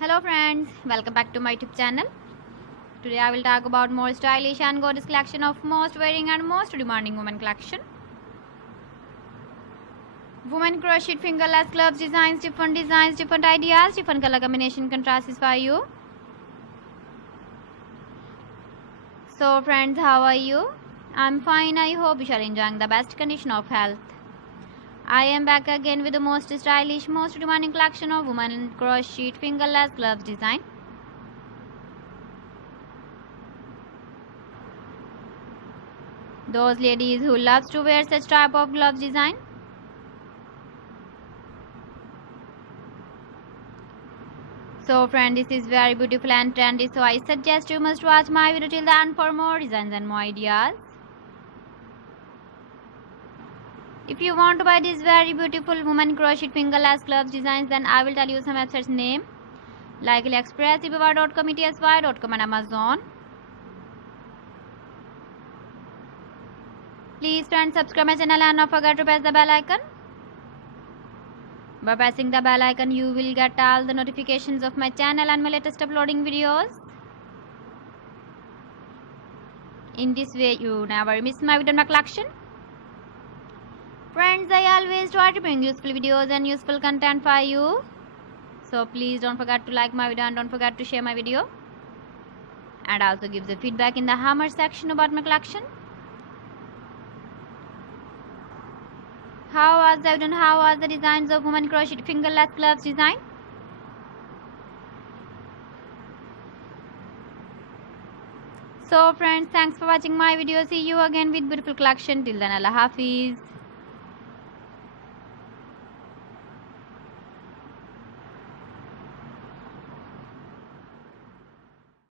Hello friends, welcome back to my YouTube channel. Today I will talk about more stylish and gorgeous collection of most wearing and most demanding women collection. Women crocheted fingerless gloves designs, different ideas, different color combination contrasts for you. So friends, how are you? I'm fine. I hope you are enjoying the best condition of health. I am back again with the most stylish, most demanding collection of women crocheted fingerless gloves design. Those ladies who loves to wear such type of gloves design. So friend, this is very beautiful and trendy, so I suggest you must watch my video till the end for more designs and more ideas. If you want to buy these very beautiful women crocheted fingerless gloves designs, then I will tell you some websites name like AliExpress, eBay.com, ETSY.com and Amazon. Please friends, subscribe my channel and not forget to press the bell icon. By pressing the bell icon, you will get all the notifications of my channel and my latest uploading videos. In this way, you never miss my video in my collection. Friends, I always try to bring useful videos and useful content for you. So please don't forget to like my video and don't forget to share my video. And also give the feedback in the hammer section about my collection. How was the video and how was the designs of women crocheted fingerless gloves design? So friends, thanks for watching my video. See you again with beautiful collection. Till then, Allah Hafiz.